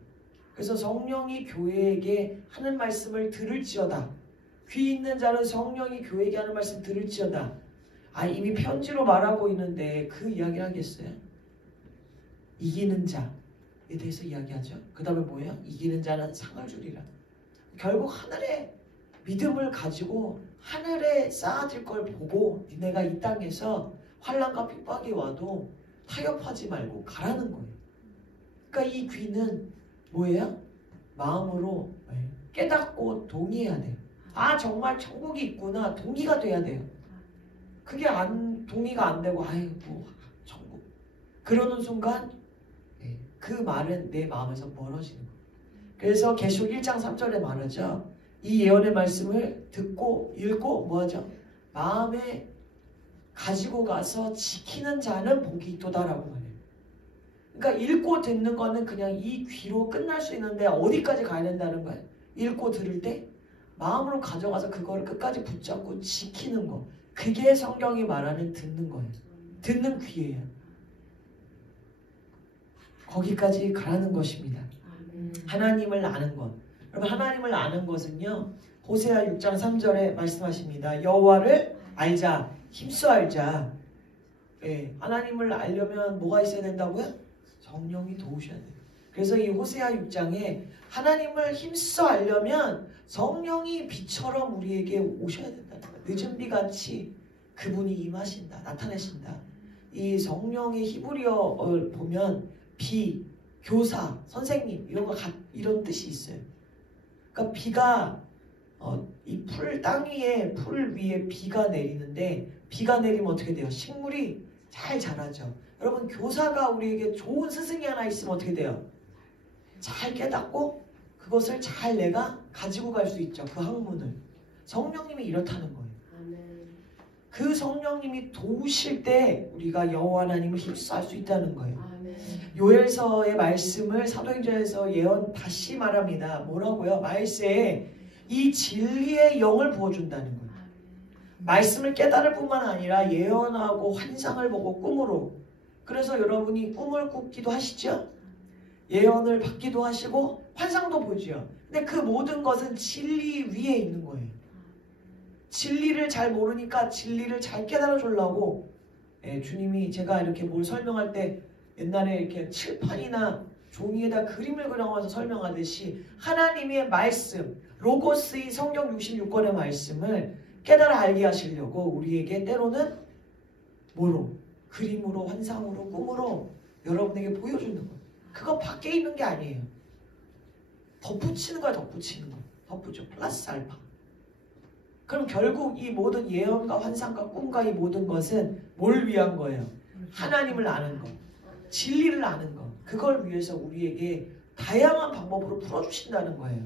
그래서 성령이 교회에게 하는 말씀을 들을지어다. 귀 있는 자는 성령이 교회에게 하는 말씀 들을지어다. 이미 편지로 말하고 있는데 그 이야기를 하겠어요? 이기는 자에 대해서 이야기하죠. 그 다음에 뭐예요? 이기는 자는 상을 주리라. 결국 하늘의 믿음을 가지고 하늘에 쌓아질 걸 보고 니네가 이 땅에서 환난과 핍박이 와도 타협하지 말고 가라는 거예요. 그러니까 이 귀는 뭐예요? 마음으로 깨닫고 동의해야 돼요. 정말 천국이 있구나. 동의가 돼야 돼요. 그게 동의가 안 되고 천국 그러는 순간 그 말은 내 마음에서 멀어지는 거예요. 그래서 계시록 1장 3절에 말하죠. 이 예언의 말씀을 듣고 읽고 뭐하죠? 마음에 가지고 가서 지키는 자는 복이 있도다라고 말해요. 그러니까 읽고 듣는 거는 그냥 이 귀로 끝날 수 있는데 어디까지 가야 된다는 거예요? 읽고 들을 때 마음으로 가져가서 그거를 끝까지 붙잡고 지키는 거. 그게 성경이 말하는 듣는 거예요. 듣는 귀예요. 거기까지 가라는 것입니다. 하나님을 아는 것. 여러분 하나님을 아는 것은요. 호세아 6장 3절에 말씀하십니다. 여호와를 알자. 힘써 알자. 하나님을 알려면 뭐가 있어야 된다고요? 성령이 도우셔야 돼요. 그래서 이 호세아 6장에 하나님을 힘써 알려면 성령이 비처럼 우리에게 오셔야 된다는 거예요. 늦은 비같이 그분이 임하신다. 나타내신다. 이 성령의 히브리어 보면 비, 교사, 선생님 이런 뜻이 있어요. 그러니까 비가 이 땅 위에 풀 위에 비가 내리는데 비가 내리면 어떻게 돼요? 식물이 잘 자라죠. 여러분 교사가 우리에게 좋은 스승이 하나 있으면 어떻게 돼요? 잘 깨닫고 그것을 잘 내가 가지고 갈 수 있죠. 그 학문을. 성령님이 이렇다는 거예요. 그 성령님이 도우실 때 우리가 여호와 하나님을 힘써 할 수 있다는 거예요. 요엘서의 말씀을 사도행전에서 예언 다시 말합니다. 뭐라고요? 말세에 이 진리의 영을 부어준다는 거예요. 말씀을 깨달을 뿐만 아니라 예언하고 환상을 보고 꿈으로. 그래서 여러분이 꿈을 꾸기도 하시죠? 예언을 받기도 하시고 환상도 보죠. 근데 그 모든 것은 진리 위에 있는 거예요. 진리를 잘 모르니까 진리를 잘 깨달아 주려고 주님이 제가 이렇게 뭘 설명할 때 옛날에 이렇게 칠판이나 종이에다 그림을 그려가면서 설명하듯이 하나님의 말씀, 로고스의 성경 66권의 말씀을 깨달아 알게 하시려고 우리에게 때로는 뭐로? 그림으로, 환상으로, 꿈으로 여러분에게 보여주는 거예요. 그거 밖에 있는 게 아니에요. 덧붙이는 거야, 덧붙이는 거. 덧붙여. 플러스 알파. 그럼 결국 이 모든 예언과 환상과 꿈과 이 모든 것은 뭘 위한 거예요? 하나님을 아는 것, 진리를 아는 것. 그걸 위해서 우리에게 다양한 방법으로 풀어주신다는 거예요.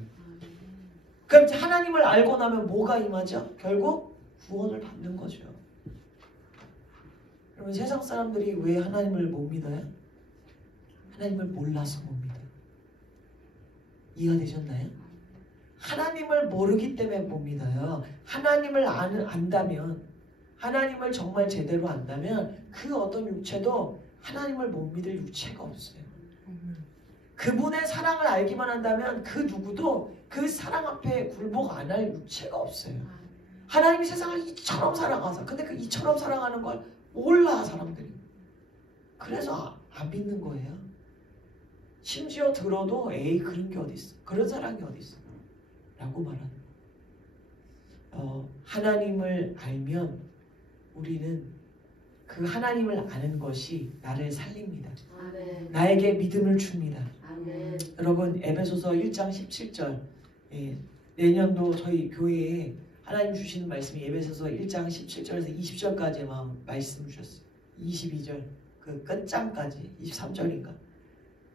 그럼 하나님을 알고 나면 뭐가 임하죠? 결국 구원을 받는 거죠. 여러분, 세상 사람들이 왜 하나님을 못 믿어요? 하나님을 몰라서 못 믿어요. 이해가 되셨나요? 하나님을 모르기 때문에 못 믿어요. 하나님을 안다면, 하나님을 정말 제대로 안다면 그 어떤 육체도 하나님을 못 믿을 육체가 없어요. 그분의 사랑을 알기만 한다면 그 누구도 그 사랑 앞에 굴복 안 할 육체가 없어요. 하나님이 세상을 이처럼 사랑하사, 근데 그 이처럼 사랑하는 걸 몰라 사람들이. 그래서 안 믿는 거예요. 심지어 들어도 에이 그런 게 어디 있어, 그런 사랑이 어디 있어 라고 말하는 하나님을 알면 우리는 그 하나님을 아는 것이 나를 살립니다. 아멘. 나에게 믿음을 줍니다. 아멘. 여러분, 에베소서 1장 17절, 내년도 저희 교회에 하나님 주시는 말씀이 에베소서 1장 17절에서 20절까지 말씀 주셨어요. 22절 그 끝장까지 23절인가.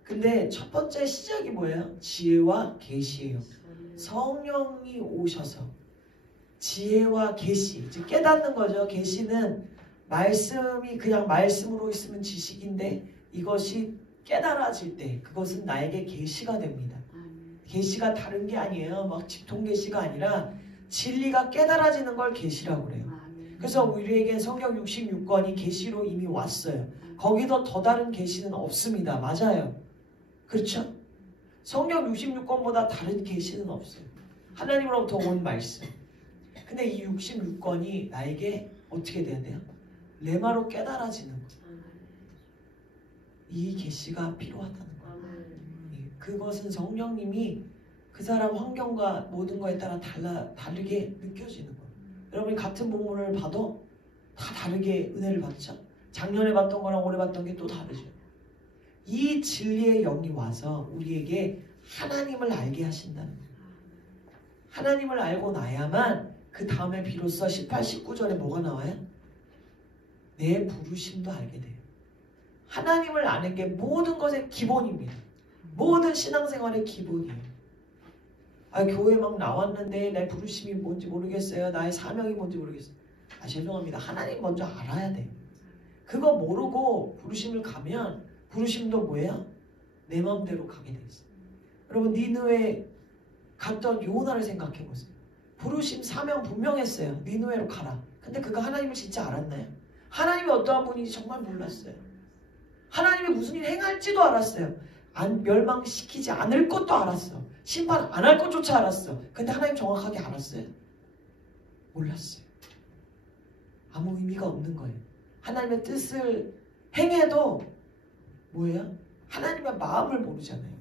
근데 첫 번째 시작이 뭐예요? 지혜와 계시예요. 성령이 오셔서 지혜와 계시, 즉 깨닫는 거죠. 계시는 말씀이 그냥 말씀으로 있으면 지식인데 이것이 깨달아질 때 그것은 나에게 계시가 됩니다. 계시가 다른 게 아니에요. 막 직통 계시가 아니라 진리가 깨달아지는 걸 계시라고 그래요. 그래서 우리에게 성경 66권이 계시로 이미 왔어요. 거기도 더 다른 계시는 없습니다. 맞아요. 그렇죠? 성경 66권보다 다른 계시는 없어요. 하나님으로부터 온 말씀. 근데 이 66권이 나에게 어떻게 돼야 돼요? 레마로 깨달아지는 거예요. 이 계시가 필요하다는 거예요. 그것은 성령님이 그 사람 환경과 모든 거에 따라 다르게 느껴지는 거예요. 여러분이 같은 본문을 봐도 다 다르게 은혜를 받죠. 작년에 봤던 거랑 올해 봤던 게 또 다르죠. 이 진리의 영이 와서 우리에게 하나님을 알게 하신다는 거예요. 하나님을 알고 나야만 그 다음에 비로소 18, 19절에 뭐가 나와요? 내 부르심도 알게 돼요. 하나님을 아는 게 모든 것의 기본입니다. 모든 신앙생활의 기본이에요. 교회 막 나왔는데 내 부르심이 뭔지 모르겠어요. 나의 사명이 뭔지 모르겠어요. 죄송합니다. 하나님 먼저 알아야 돼요. 그거 모르고 부르심을 가면 부르심도 뭐예요? 내 마음대로 가게 돼 있어요. 여러분, 니느웨 갔던 요나를 생각해 보세요. 부르심 사명 분명했어요. 니느웨로 가라. 근데 그가 하나님을 진짜 알았나요? 하나님이 어떠한 분인지 정말 몰랐어요. 하나님이 무슨 일 행할지도 알았어요. 멸망시키지 않을 것도 알았어. 심판 안 할 것조차 알았어. 근데 하나님 정확하게 알았어요? 몰랐어요. 아무 의미가 없는 거예요. 하나님의 뜻을 행해도 뭐예요? 하나님의 마음을 모르잖아요.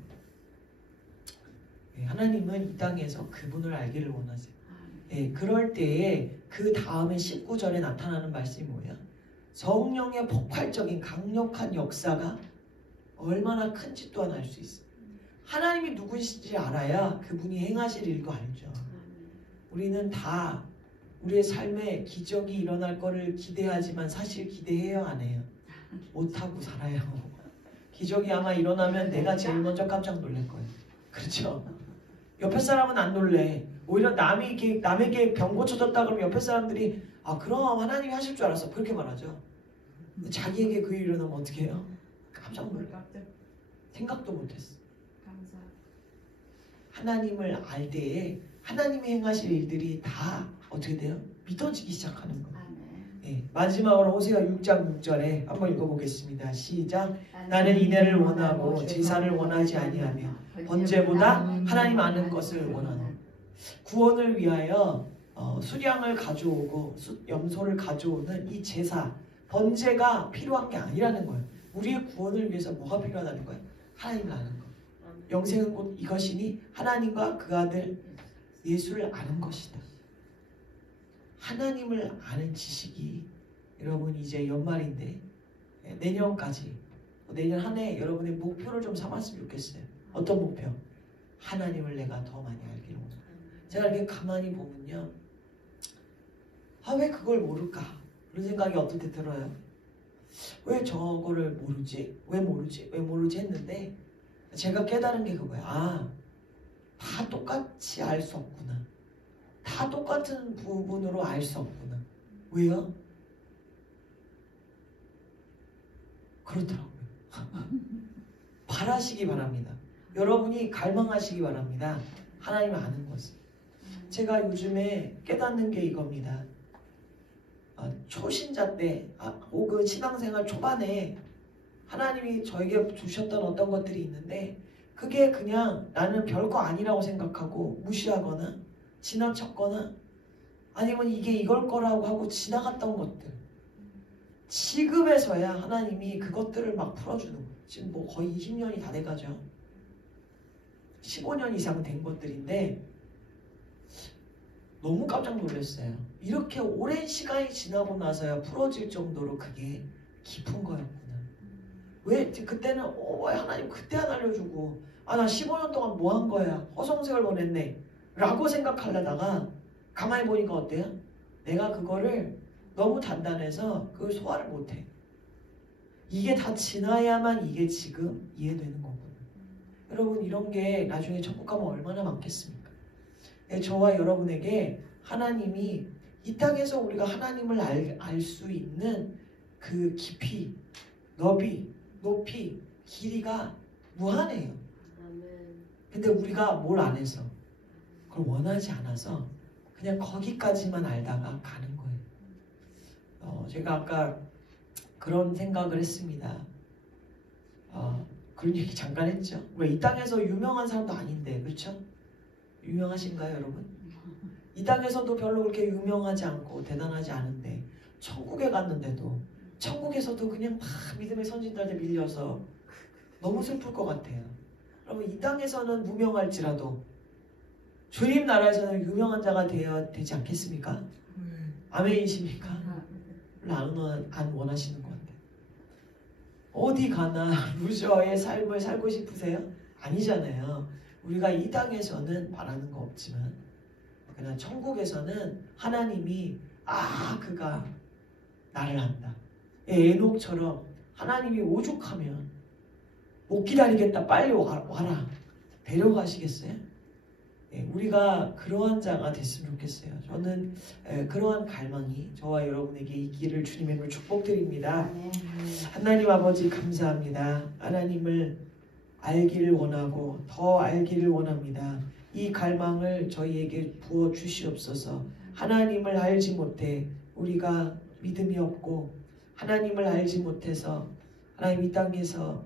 하나님은 이 땅에서 그분을 알기를 원하세요. 그럴 때에 그 다음에 19절에 나타나는 말씀이 뭐예요? 성령의 폭발적인 강력한 역사가 얼마나 큰지 또한 알 수 있어요. 하나님이 누구신지 알아야 그분이 행하실 일도 알죠. 우리는 다 우리의 삶에 기적이 일어날 거를 기대하지만 사실 기대해요, 안 해요? 못하고 살아요. 기적이 아마 일어나면 내가 제일 먼저 깜짝 놀랄 거예요. 그렇죠? 옆에 사람은 안 놀래. 오히려 남에게 병 고쳐졌다 그러면 옆에 사람들이 그럼 하나님이 하실 줄 알았어. 그렇게 말하죠. 자기에게 그 일이 일어나면 어떻게 해요? 깜짝 놀라. 생각도 못했어. 하나님을 알 때에 하나님이 행하실 일들이 다 어떻게 돼요? 믿어지기 시작하는 거예요. 마지막으로 호세아 6장 6절에 한번 읽어보겠습니다. 시작. 나는 인애를 원하고 제사를 원하지 아니하며 번제보다 하나님 아는 것을 원하노. 구원을 위하여 수량을 가져오고 염소를 가져오는 이 제사, 번제가 필요한 게 아니라는 거예요. 우리의 구원을 위해서 뭐가 필요하다는 거예요? 하나님을 아는 것. 영생은 곧 이것이니 하나님과 그 아들 예수를 아는 것이다. 하나님을 아는 지식이 여러분 이제 연말인데 내년까지 내년 한 해 여러분의 목표를 좀 삼았으면 좋겠어요. 어떤 목표? 하나님을 내가 더 많이 알기로. 제가 이렇게 가만히 보면요. 왜 그걸 모를까? 그런 생각이 어떨 때 들어요. 왜 저거를 모르지? 왜 모르지 했는데 제가 깨달은 게 그거예요. 다 똑같이 알 수 없구나. 다 똑같은 부분으로 알 수 없구나. 왜요? 그렇더라고요. 바라시기 바랍니다. 여러분이 갈망하시기 바랍니다. 하나님을 아는 것을. 제가 요즘에 깨닫는 게 이겁니다. 초신자 때 혹은 신앙생활 초반에 하나님이 저에게 주셨던 어떤 것들이 있는데 그게 그냥 나는 별거 아니라고 생각하고 무시하거나 지나쳤거나 아니면 이게 이걸 거라고 하고 지나갔던 것들, 지금에서야 하나님이 그것들을 막 풀어주는 거예요. 지금 뭐 거의 20년이 다 돼가죠. 15년 이상 된 것들인데 너무 깜짝 놀랐어요. 이렇게 오랜 시간이 지나고 나서야 풀어질 정도로 그게 깊은 거였구나. 왜 그때는 하나님 그때 안 알려주고 나 15년 동안 뭐 한 거야? 허송세월 보냈네 라고 생각하려다가 가만히 보니까 어때요? 내가 그거를 너무 단단해서 그걸 소화를 못해. 이게 다 지나야만 이게 지금 이해되는 거구나. 여러분 이런 게 나중에 천국 가면 얼마나 많겠습니까? 저와 여러분에게 하나님이 이 땅에서 우리가 하나님을 알 수 있는 그 깊이, 너비, 높이, 길이가 무한해요. 근데 우리가 뭘 안 해서 그걸 원하지 않아서 그냥 거기까지만 알다가 가는 거예요. 제가 아까 그런 생각을 했습니다. 그런 얘기 잠깐 했죠. 왜 이 땅에서 유명한 사람도 아닌데, 그렇죠? 유명하신가요, 여러분? 이 땅에서도 별로 그렇게 유명하지 않고 대단하지 않은데 천국에 갔는데도 천국에서도 그냥 막 믿음의 선진들한테 밀려서 너무 슬플 것 같아요. 여러분 이 땅에서는 무명할지라도 주님 나라에서는 유명한 자가 되어야 되지 않겠습니까? 아멘이십니까? 안 원하시는 것 같아요. 어디 가나 루저의 삶을 살고 싶으세요? 아니잖아요. 우리가 이 땅에서는 바라는 거 없지만 그러나 천국에서는 하나님이 그가 나를 안다. 에녹처럼 하나님이 오죽하면 못 기다리겠다 빨리 와라 데려가시겠어요? 우리가 그러한 자가 됐으면 좋겠어요. 저는 그러한 갈망이 저와 여러분에게 있기를 주님의 이름으로 축복드립니다. 하나님 아버지 감사합니다. 하나님을 알기를 원하고 더 알기를 원합니다. 이 갈망을 저희에게 부어 주시옵소서. 하나님을 알지 못해 우리가 믿음이 없고 하나님을 알지 못해서 하나님 이 땅에서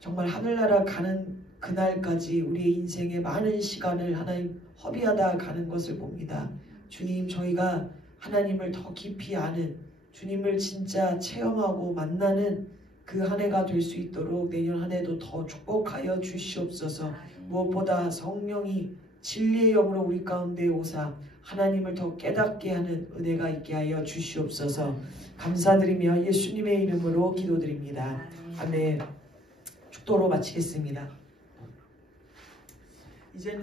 정말 하늘나라 가는 그날까지 우리의 인생의 많은 시간을 하나님 허비하다 가는 것을 봅니다. 주님 저희가 하나님을 더 깊이 아는 주님을 진짜 체험하고 만나는 그 한 해가 될 수 있도록 내년 한 해도 더 축복하여 주시옵소서. 무엇보다 성령이 진리의 영으로 우리 가운데 오사 하나님을 더 깨닫게 하는 은혜가 있게 하여 주시옵소서. 감사드리며 예수님의 이름으로 기도드립니다. 아멘. 축도로 마치겠습니다. 이제는